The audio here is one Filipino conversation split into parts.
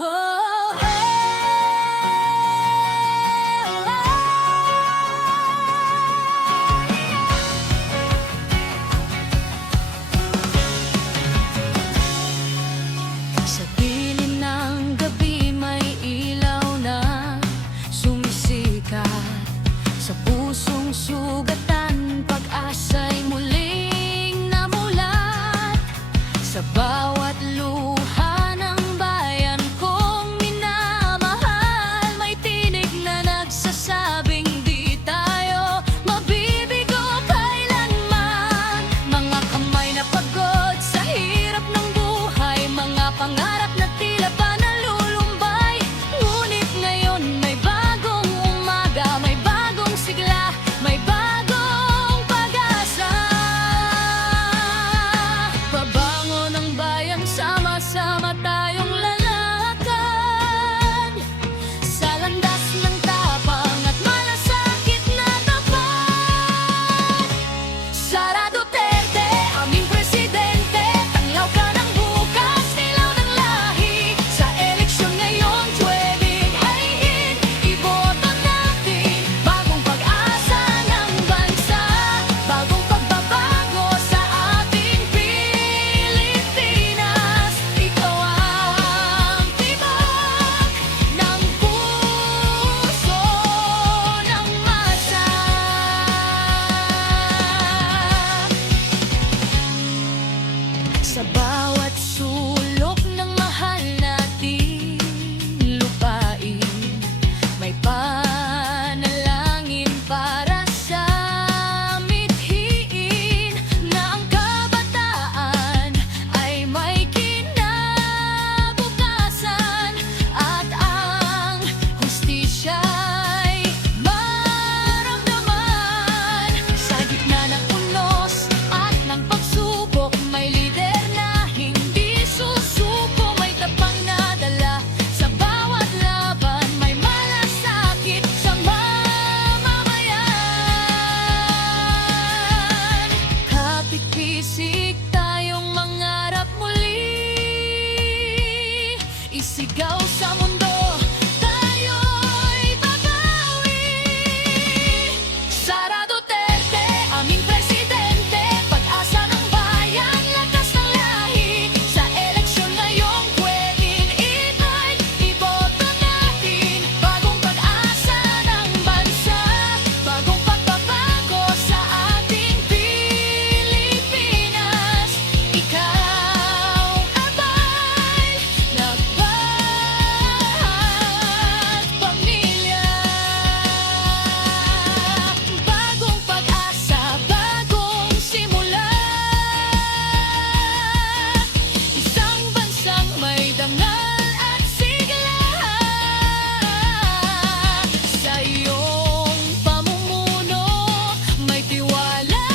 Oh, sa piling ng gabi may ilaw na sumisikat. Sa pusong sugatan, pag-asa'y muling namulat. Sa bawat luha ng bayan kong minamahal, may tinig na nagsasabing di tayo mabibigo kailanman. Mga kamay na pagod sa hirap ng buhay, mga pangarap na tila ba nalulumbay. Ngunit ngayon may bagong umaga, may bagong sigla, may bagong pag-asa. Babangon ang bayan, sama-sama tayong lalakad sa landas ng tapang at malasakit na tapat. Sara Duterte, aming presidente, tanglaw ka ng bukas, ilaw ng lahi. Sa eleksyon ngayon, pwedeng hayin, iboto natin. Bagong pag-asa ng bansa, bagong pagbabago sa ating Pilipinas. Ikaw ang tibok ng puso ng masa. Sa bawat sulok ng mahal nating lupain, may panalangin para sa mithiin na ang kabataan ay may kinabukasan at ang hustisya'y maramdaman. Sa gitna ng unos at ng pagsubok, may lider na hindi susuko, may tapang na dala sa bawat laban, may malasakit sa mamamayan. Kapit-bisig tayong mangarap muli, isigaw sa mundo, tayo'y babawi. Sara Duterte, aming presidente, pag-asa ng bayan, lakas ng lahi. Sa eleksyon ngayong pwedeng i-try, iboto natin. Bagong pag-asa ng bansa, bagong pagbabago sa ating Pilipinas. Ikaw abay na bawat pamilya. Bagong pag-asa, bagong simula. Isang bansang may dangal at sigla. Sa iyong pamumuno, may tiwala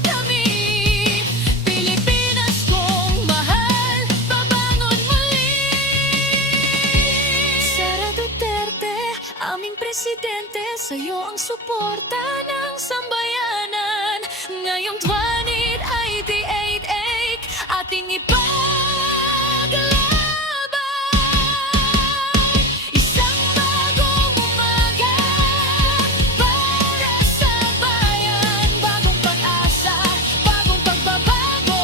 kami. Pilipinas kong mahal, babangon muli. Sara Duterte, aming presidente, sa'yo ang suporta ng sambayanan. Ngayong 2088, ating ipaglaban. Isang bagong umaga para sa bayan, bagong pag-asa, bagong pagbabago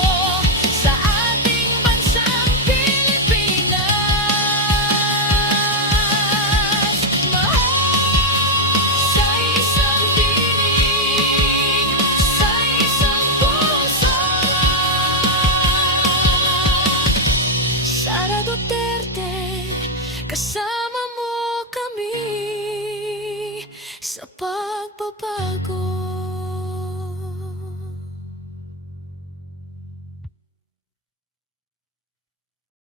sa ating bansang Pilipinas. Mahal sa isang tinig, sa isang puso. Sara Duterte, kasama mo kami sa pagbabago.